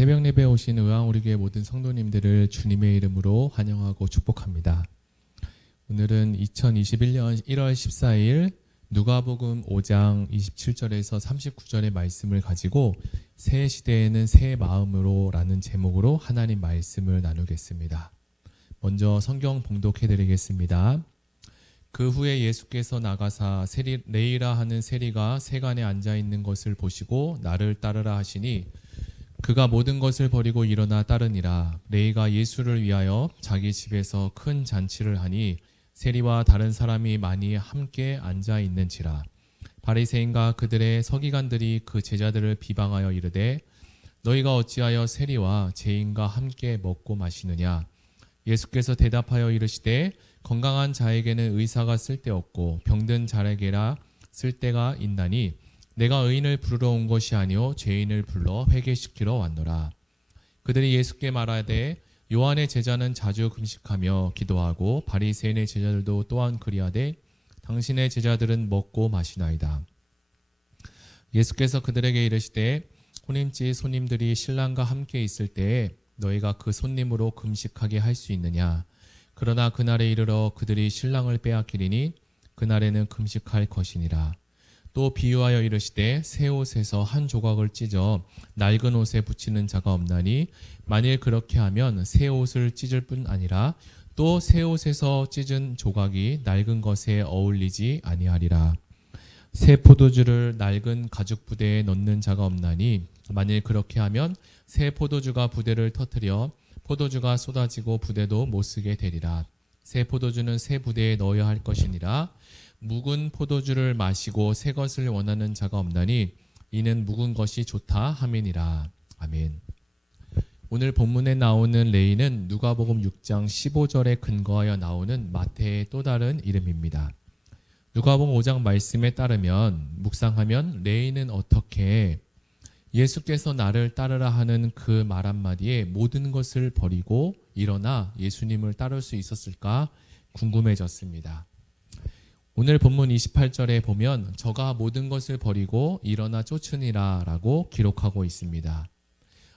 새벽 예배에 오신 의왕우리교회 모든 성도님들을 주님의 이름으로 환영하고 축복합니다. 오늘은 2021년 1월 14일 누가복음 5장 27절에서 39절의 말씀을 가지고 새 시대에는 새 마음으로 라는 제목으로 하나님 말씀을 나누겠습니다. 먼저 성경 봉독해 드리겠습니다. 그 후에 예수께서 나가사 레이라 하는 세리가 세간에 앉아 있는 것을 보시고 나를 따르라 하시니 그가 모든 것을 버리고 일어나 따르니라. 레이가 예수를 위하여 자기 집에서 큰 잔치를 하니 세리와 다른 사람이 많이 함께 앉아 있는지라. 바리새인과 그들의 서기관들이 그 제자들을 비방하여 이르되 너희가 어찌하여 세리와 죄인과 함께 먹고 마시느냐. 예수께서 대답하여 이르시되 건강한 자에게는 의사가 쓸데없고 병든 자에게라 쓸데가 있나니 내가 의인을 부르러 온 것이 아니요 죄인을 불러 회개시키러 왔노라. 그들이 예수께 말하되 요한의 제자는 자주 금식하며 기도하고 바리새인의 제자들도 또한 그리하되 당신의 제자들은 먹고 마시나이다. 예수께서 그들에게 이르시되 혼인집 손님들이 신랑과 함께 있을 때에 너희가 그 손님으로 금식하게 할 수 있느냐. 그러나 그날에 이르러 그들이 신랑을 빼앗기리니 그날에는 금식할 것이니라. 또 비유하여 이르시되 새 옷에서 한 조각을 찢어 낡은 옷에 붙이는 자가 없나니 만일 그렇게 하면 새 옷을 찢을 뿐 아니라 또 새 옷에서 찢은 조각이 낡은 것에 어울리지 아니하리라. 새 포도주를 낡은 가죽 부대에 넣는 자가 없나니 만일 그렇게 하면 새 포도주가 부대를 터뜨려 포도주가 쏟아지고 부대도 못쓰게 되리라. 새 포도주는 새 부대에 넣어야 할 것이니라. 묵은 포도주를 마시고 새 것을 원하는 자가 없나니 이는 묵은 것이 좋다 함이니라. 아멘. 오늘 본문에 나오는 레위는 누가복음 6장 15절에 근거하여 나오는 마태의 또 다른 이름입니다. 누가복음 5장 말씀에 따르면 묵상하면 레위는 어떻게 예수께서 나를 따르라 하는 그 말 한마디에 모든 것을 버리고 일어나 예수님을 따를 수 있었을까 궁금해졌습니다. 오늘 본문 28절에 보면 저가 모든 것을 버리고 일어나 쫓으니라 라고 기록하고 있습니다.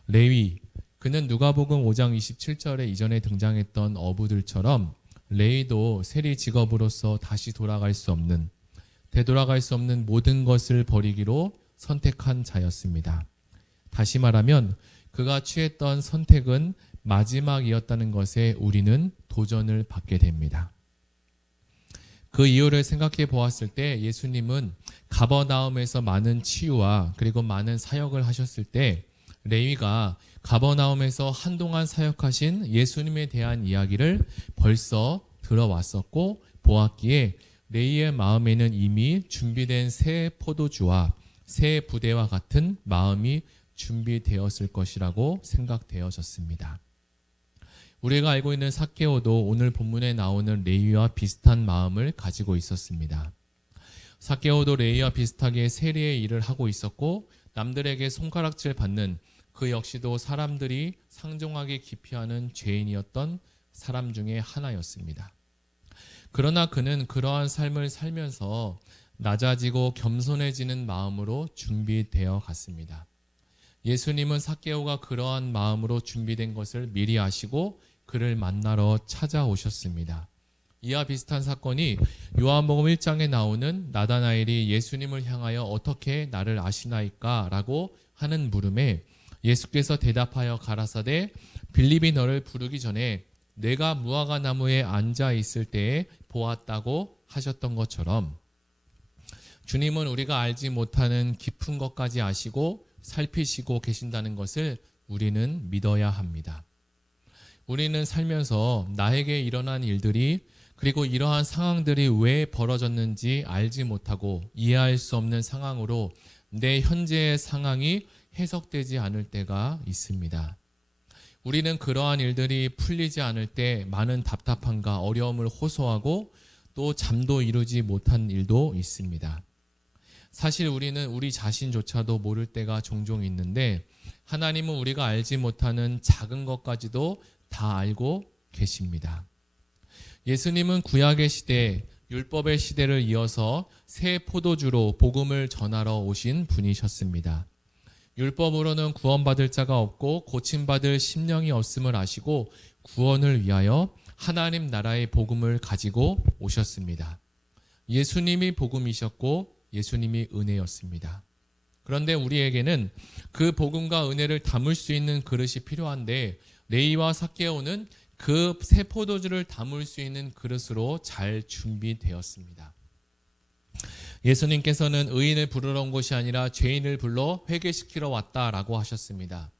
레위, 그는 누가복음 5장 27절에 이전에 등장했던 어부들처럼 레위도 세리 직업으로서 다시 돌아갈 수 없는, 되돌아갈 수 없는 모든 것을 버리기로 선택한 자였습니다. 다시 말하면 그가 취했던 선택은 마지막이었다는 것에 우리는 도전을 받게 됩니다. 그 이유를 생각해 보았을 때 예수님은 가버나움에서 많은 치유와 그리고 많은 사역을 하셨을 때 레위가 가버나움에서 한동안 사역하신 예수님에 대한 이야기를 벌써 들어왔었고 보았기에 레위의 마음에는 이미 준비된 새 포도주와 새 부대와 같은 마음이 준비되었을 것이라고 생각되어졌습니다. 우리가 알고 있는 삭개오도 오늘 본문에 나오는 레위와 비슷한 마음을 가지고 있었습니다. 삭개오도 레위와 비슷하게 세리의 일을 하고 있었고 남들에게 손가락질 받는 그 역시도 사람들이 상종하게 기피하는 죄인이었던 사람 중에 하나였습니다. 그러나 그는 그러한 삶을 살면서 낮아지고 겸손해지는 마음으로 준비되어 갔습니다. 예수님은 삭개오가 그러한 마음으로 준비된 것을 미리 아시고 그를 만나러 찾아오셨습니다. 이와 비슷한 사건이 요한복음 1장에 나오는 나다나엘이 예수님을 향하여 어떻게 나를 아시나이까? 라고 하는 물음에 예수께서 대답하여 가라사대 빌립이 너를 부르기 전에 내가 무화과 나무에 앉아 있을 때에 보았다고 하셨던 것처럼 주님은 우리가 알지 못하는 깊은 것까지 아시고 살피시고 계신다는 것을 우리는 믿어야 합니다. 우리는 살면서 나에게 일어난 일들이 그리고 이러한 상황들이 왜 벌어졌는지 알지 못하고 이해할 수 없는 상황으로 내 현재의 상황이 해석되지 않을 때가 있습니다. 우리는 그러한 일들이 풀리지 않을 때 많은 답답함과 어려움을 호소하고 또 잠도 이루지 못한 일도 있습니다. 사실 우리는 우리 자신조차도 모를 때가 종종 있는데 하나님은 우리가 알지 못하는 작은 것까지도 다 알고 계십니다. 예수님은 구약의 시대, 율법의 시대를 이어서 새 포도주로 복음을 전하러 오신 분이셨습니다. 율법으로는 구원받을 자가 없고 고침받을 심령이 없음을 아시고 구원을 위하여 하나님 나라의 복음을 가지고 오셨습니다. 예수님이 복음이셨고 예수님이 은혜였습니다. 그런데 우리에게는 그 복음과 은혜를 담을 수 있는 그릇이 필요한데 레위와 삭개오는 그 새 포도주를 담을 수 있는 그릇으로 잘 준비되었습니다. 예수님께서는 의인을 부르러 온 것이 아니라 죄인을 불러 회개시키러 왔다라고 하셨습니다.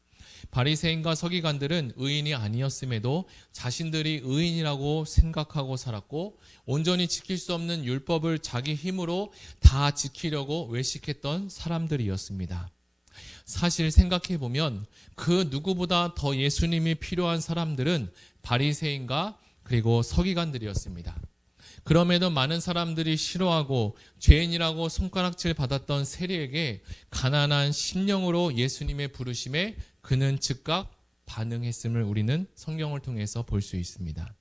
바리새인과 서기관들은 의인이 아니었음에도 자신들이 의인이라고 생각하고 살았고 온전히 지킬 수 없는 율법을 자기 힘으로 다 지키려고 외식했던 사람들이었습니다. 사실 생각해보면 그 누구보다 더 예수님이 필요한 사람들은 바리새인과 그리고 서기관들이었습니다. 그럼에도 많은 사람들이 싫어하고 죄인이라고 손가락질 받았던 세리에게 가난한 심령으로 예수님의 부르심에 그는 즉각 반응했음을 우리는 성경을 통해서 볼 수 있습니다.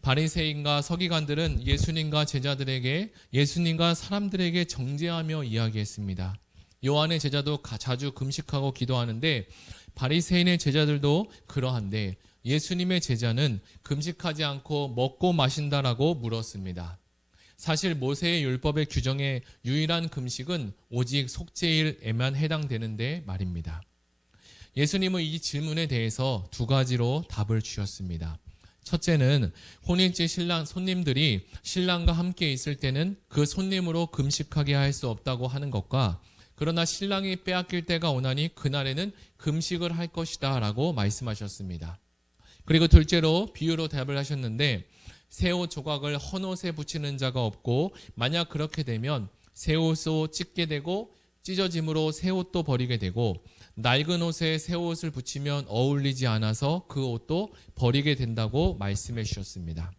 바리새인과 서기관들은 예수님과 제자들에게, 예수님과 사람들에게 정죄하며 이야기했습니다. 요한의 제자도 자주 금식하고 기도하는데 바리새인의 제자들도 그러한데 예수님의 제자는 금식하지 않고 먹고 마신다라고 물었습니다. 사실 모세의 율법의 규정에 유일한 금식은 오직 속죄일에만 해당되는데 말입니다. 예수님은 이 질문에 대해서 두 가지로 답을 주셨습니다. 첫째는 혼인집 신랑 손님들이 신랑과 함께 있을 때는 그 손님으로 금식하게 할 수 없다고 하는 것과 그러나 신랑이 빼앗길 때가 오나니 그날에는 금식을 할 것이다 라고 말씀하셨습니다. 그리고 둘째로 비유로 답을 하셨는데 새 옷 조각을 헌 옷에 붙이는 자가 없고 만약 그렇게 되면 새 옷도 찢게 되고 찢어짐으로 새 옷도 버리게 되고 낡은 옷에 새 옷을 붙이면 어울리지 않아서 그 옷도 버리게 된다고 말씀해 주셨습니다.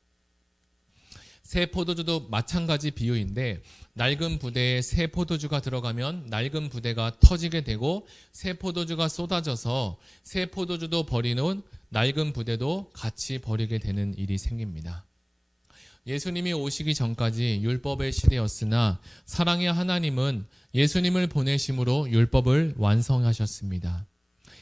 새 포도주도 마찬가지 비유인데 낡은 부대에 새 포도주가 들어가면 낡은 부대가 터지게 되고 새 포도주가 쏟아져서 새 포도주도 버리는 낡은 부대도 같이 버리게 되는 일이 생깁니다. 예수님이 오시기 전까지 율법의 시대였으나 사랑의 하나님은 예수님을 보내심으로 율법을 완성하셨습니다.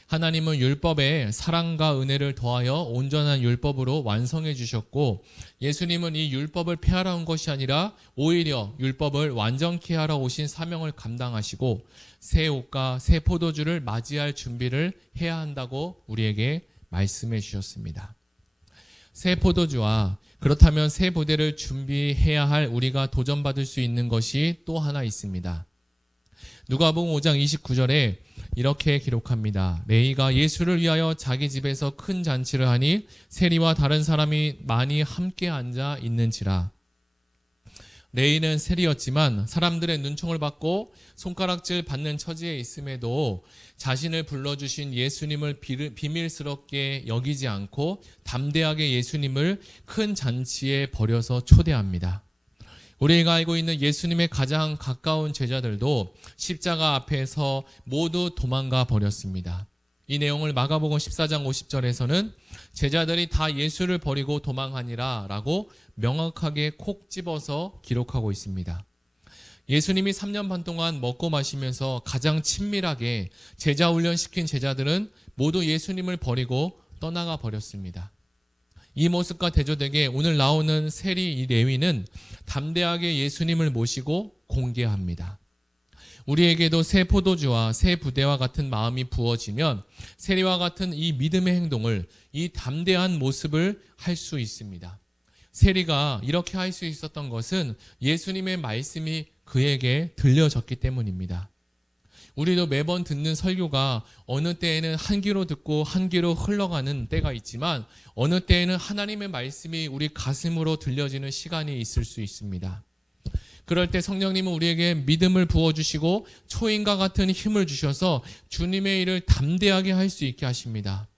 하나님은 율법에 사랑과 은혜를 더하여 온전한 율법으로 완성해 주셨고 예수님은 이 율법을 폐하러 온 것이 아니라 오히려 율법을 완전케 하러 오신 사명을 감당하시고 새 옷과 새 포도주를 맞이할 준비를 해야 한다고 우리에게 말씀해 주셨습니다. 새 포도주와 그렇다면 새 부대를 준비해야 할 우리가 도전받을 수 있는 것이 또 하나 있습니다. 누가복음 5장 29절에 이렇게 기록합니다. 레위가 예수를 위하여 자기 집에서 큰 잔치를 하니 세리와 다른 사람이 많이 함께 앉아 있는지라. 레위는 세리였지만 사람들의 눈총을 받고 손가락질 받는 처지에 있음에도 자신을 불러주신 예수님을 비밀스럽게 여기지 않고 담대하게 예수님을 큰 잔치에 버려서 초대합니다. 우리가 알고 있는 예수님의 가장 가까운 제자들도 십자가 앞에서 모두 도망가 버렸습니다. 이 내용을 마가복음 14장 50절에서는 제자들이 다 예수를 버리고 도망하니라 라고 명확하게 콕 집어서 기록하고 있습니다. 예수님이 3년 반 동안 먹고 마시면서 가장 친밀하게 제자 훈련시킨 제자들은 모두 예수님을 버리고 떠나가 버렸습니다. 이 모습과 대조되게 오늘 나오는 세리 이 레위는 담대하게 예수님을 모시고 공개합니다. 우리에게도 새 포도주와 새 부대와 같은 마음이 부어지면 세리와 같은 이 믿음의 행동을, 이 담대한 모습을 할 수 있습니다. 세리가 이렇게 할 수 있었던 것은 예수님의 말씀이 그에게 들려졌기 때문입니다. 우리도 매번 듣는 설교가 어느 때에는 한 귀로 듣고 한 귀로 흘러가는 때가 있지만 어느 때에는 하나님의 말씀이 우리 가슴으로 들려지는 시간이 있을 수 있습니다. 그럴 때 성령님은 우리에게 믿음을 부어주시고 초인과 같은 힘을 주셔서 주님의 일을 담대하게 할 수 있게 하십니다.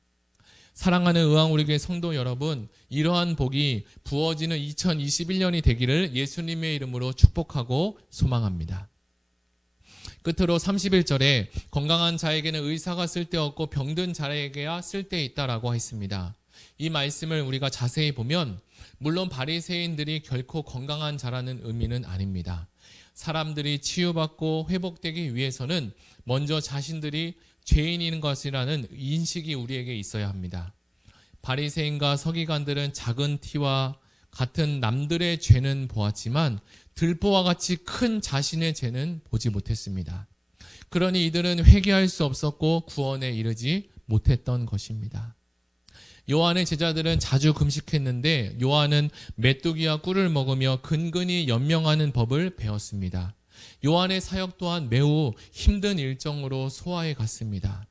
사랑하는 의왕우리교회 성도 여러분, 이러한 복이 부어지는 2021년이 되기를 예수님의 이름으로 축복하고 소망합니다. 끝으로 31절에 건강한 자에게는 의사가 쓸데없고 병든 자에게야 쓸데있다라고 했습니다. 이 말씀을 우리가 자세히 보면 물론 바리새인들이 결코 건강한 자라는 의미는 아닙니다. 사람들이 치유받고 회복되기 위해서는 먼저 자신들이 죄인인 것이라는 인식이 우리에게 있어야 합니다. 바리새인과 서기관들은 작은 티와 같은 남들의 죄는 보았지만 들보와 같이 큰 자신의 죄는 보지 못했습니다. 그러니 이들은 회개할 수 없었고 구원에 이르지 못했던 것입니다. 요한의 제자들은 자주 금식했는데 요한은 메뚜기와 꿀을 먹으며 근근히 연명하는 법을 배웠습니다. 요한의 사역 또한 매우 힘든 일정으로 소화해 갔습니다.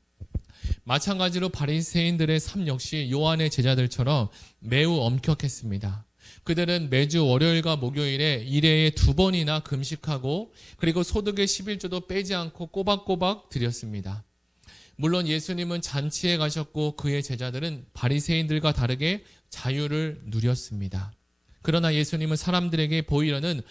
마찬가지로 바리새인들의 삶 역시 요한의 제자들처럼 매우 엄격했습니다. 그들은 매주 월요일과 목요일에 1회에 2번이나 금식하고 그리고 소득의 11조도 빼지 않고 꼬박꼬박 드렸습니다. 물론 예수님은 잔치에 가셨고 그의 제자들은 바리새인들과 다르게 자유를 누렸습니다. 그러나 예수님은 사람들에게 보이려는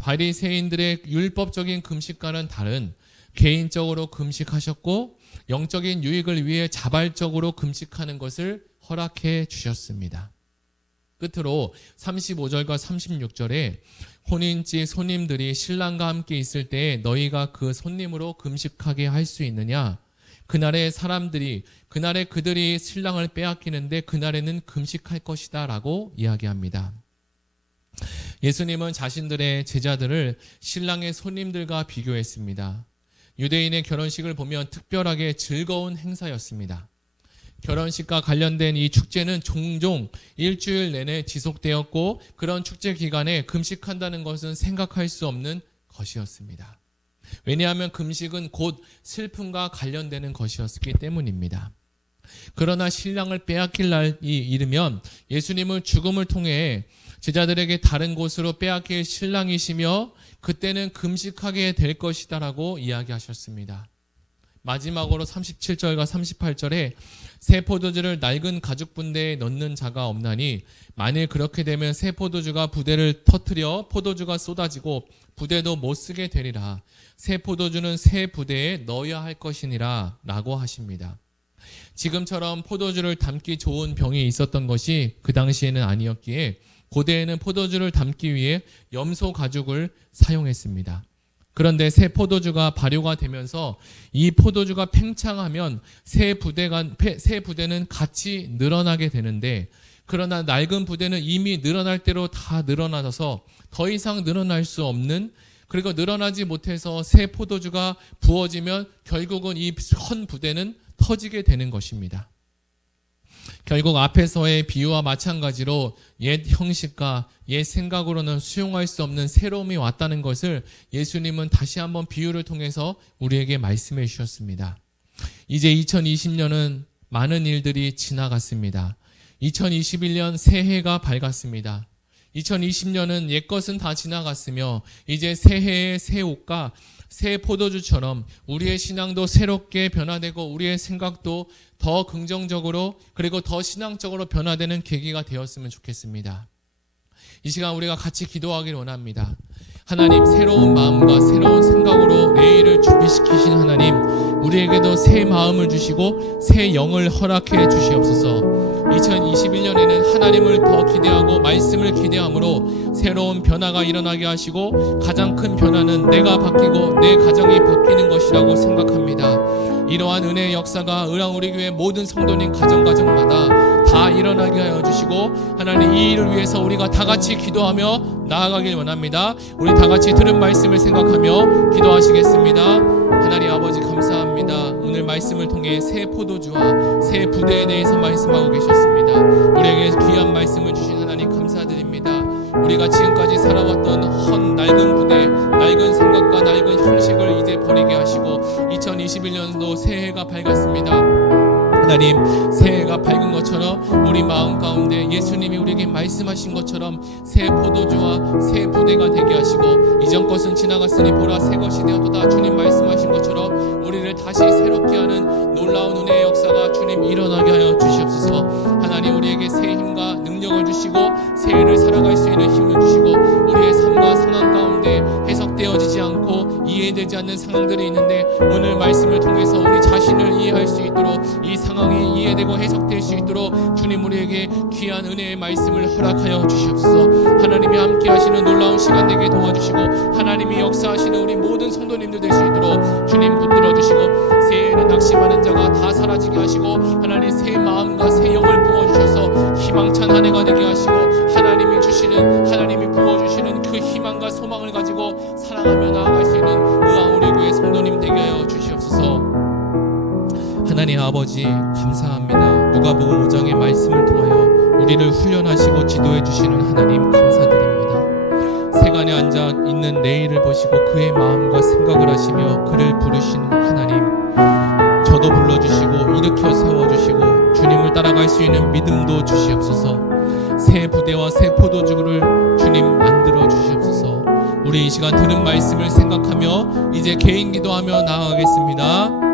바리새인들의 율법적인 금식과는 다른 개인적으로 금식하셨고 영적인 유익을 위해 자발적으로 금식하는 것을 허락해 주셨습니다. 끝으로 35절과 36절에 혼인집 손님들이 신랑과 함께 있을 때 너희가 그 손님으로 금식하게 할 수 있느냐? 그날에 그들이 신랑을 빼앗기는데 그날에는 금식할 것이다 라고 이야기합니다. 예수님은 자신들의 제자들을 신랑의 손님들과 비교했습니다. 유대인의 결혼식을 보면 특별하게 즐거운 행사였습니다. 결혼식과 관련된 이 축제는 종종 일주일 내내 지속되었고 그런 축제 기간에 금식한다는 것은 생각할 수 없는 것이었습니다. 왜냐하면 금식은 곧 슬픔과 관련되는 것이었기 때문입니다. 그러나 신랑을 빼앗길 날이 이르면 예수님은 죽음을 통해 제자들에게 다른 곳으로 빼앗길 신랑이시며 그때는 금식하게 될 것이다 라고 이야기하셨습니다. 마지막으로 37절과 38절에 새 포도주를 낡은 가죽 분대에 넣는 자가 없나니 만일 그렇게 되면 새 포도주가 부대를 터뜨려 포도주가 쏟아지고 부대도 못 쓰게 되리라. 새 포도주는 새 부대에 넣어야 할 것이니라 라고 하십니다. 지금처럼 포도주를 담기 좋은 병이 있었던 것이 그 당시에는 아니었기에 고대에는 포도주를 담기 위해 염소 가죽을 사용했습니다. 그런데 새 포도주가 발효가 되면서 이 포도주가 팽창하면 새 부대는 같이 늘어나게 되는데 그러나 낡은 부대는 이미 늘어날 대로 다 늘어나서 더 이상 늘어날 수 없는 그리고 늘어나지 못해서 새 포도주가 부어지면 결국은 이 헌 부대는 터지게 되는 것입니다. 결국 앞에서의 비유와 마찬가지로 옛 형식과 옛 생각으로는 수용할 수 없는 새로움이 왔다는 것을 예수님은 다시 한번 비유를 통해서 우리에게 말씀해 주셨습니다. 이제 2020년은 많은 일들이 지나갔습니다. 2021년 새해가 밝았습니다. 2020년은 옛것은 다 지나갔으며 이제 새해의 새 옷과 새 포도주처럼 우리의 신앙도 새롭게 변화되고 우리의 생각도 더 긍정적으로 그리고 더 신앙적으로 변화되는 계기가 되었으면 좋겠습니다. 이 시간 우리가 같이 기도하기를 원합니다. 하나님, 새로운 마음과 새로운 생각으로 내일을 준비시키신 하나님, 우리에게도 새 마음을 주시고 새 영을 허락해 주시옵소서. 2021년에는 하나님을 더 기대하고 말씀을 기대함으로 새로운 변화가 일어나게 하시고 가장 큰 변화는 내가 바뀌고 내 가정이 바뀌는 것이라고 생각합니다. 이러한 은혜의 역사가 우리 교회 모든 성도님 가정마다 다 일어나게 하여 주시고 하나님 이 일을 위해서 우리가 다 같이 기도하며 나아가길 원합니다. 우리 다 같이 들은 말씀을 생각하며 기도하시겠습니다. 하나님 아버지 감사합니다. 오늘 말씀을 통해 새 포도주와 새 부대에 대해서 말씀하고 계셨습니다. 우리에게 귀한 말씀을 주신 하나님 감사드립니다. 우리가 지금까지 살아왔던 낡은 부대, 낡은 생각과 낡은 형식을 이제 버리게 하시고 2021년도 새해가 밝았습니다. 하나님, 새해가 밝은 것처럼 우리 마음 가운데 예수님이 우리에게 말씀하신 것처럼 새 포도주와 새 부대가 되게 하시고 이전 것은 지나갔으니 보라 새 것이 되었도다. 주님 말씀하신 것처럼 우리를 다시 새롭게 하는 놀라운 은혜의 역사가 주님 일어나게 하여 주시옵소서. 하나님, 우리에게 새 힘과 능력을 주시고 새해를 살아갈 수 있는 힘을 주시고 우리의 삶과 상황 가운데 해석되어지지 않고 이해되지 않는 상황들이 있는데 오늘 말씀을 통해서 우리 자신을 이해할 수 있도록, 이 상황이 이해되고 해석될 수 있도록 주님 우리에게 귀한 은혜의 말씀을 허락하여 주시옵소서. 하나님이 함께 하시는 놀라운 시간 되게 도와주시고 하나님이 역사하시는 우리 모든 성도님들 될 수 있도록 주님 붙들어 주시고, 새해에는 낙심하는 자가 다 사라지게 하시고 하나님 새 마음과 새 영을 부어주셔서 희망찬 한 해가 되게 하시고, 하나님이 부어주시는 그 희망과 소망을 가지고 사랑하며 나아갈 수 있는 의왕 우리 교회 성도님 되게 하여 주시옵소서. 하나님 아버지 감사합니다. 누가복음 5장의 말씀을 통하여 우리를 훈련하시고 지도해 주시는 하나님 감사드립니다. 세간에 앉아 있는 레이를 보시고 그의 마음과 생각을 하시며 그를 부르신 하나님, 저도 불러주시고 일으켜 세워주시고 주님을 따라갈 수 있는 믿음도 주시옵소서. 새 부대와 새 포도주를 주님 만들어 주시옵소서. 우리 이 시간 들은 말씀을 생각하며 이제 개인 기도하며 나아가겠습니다.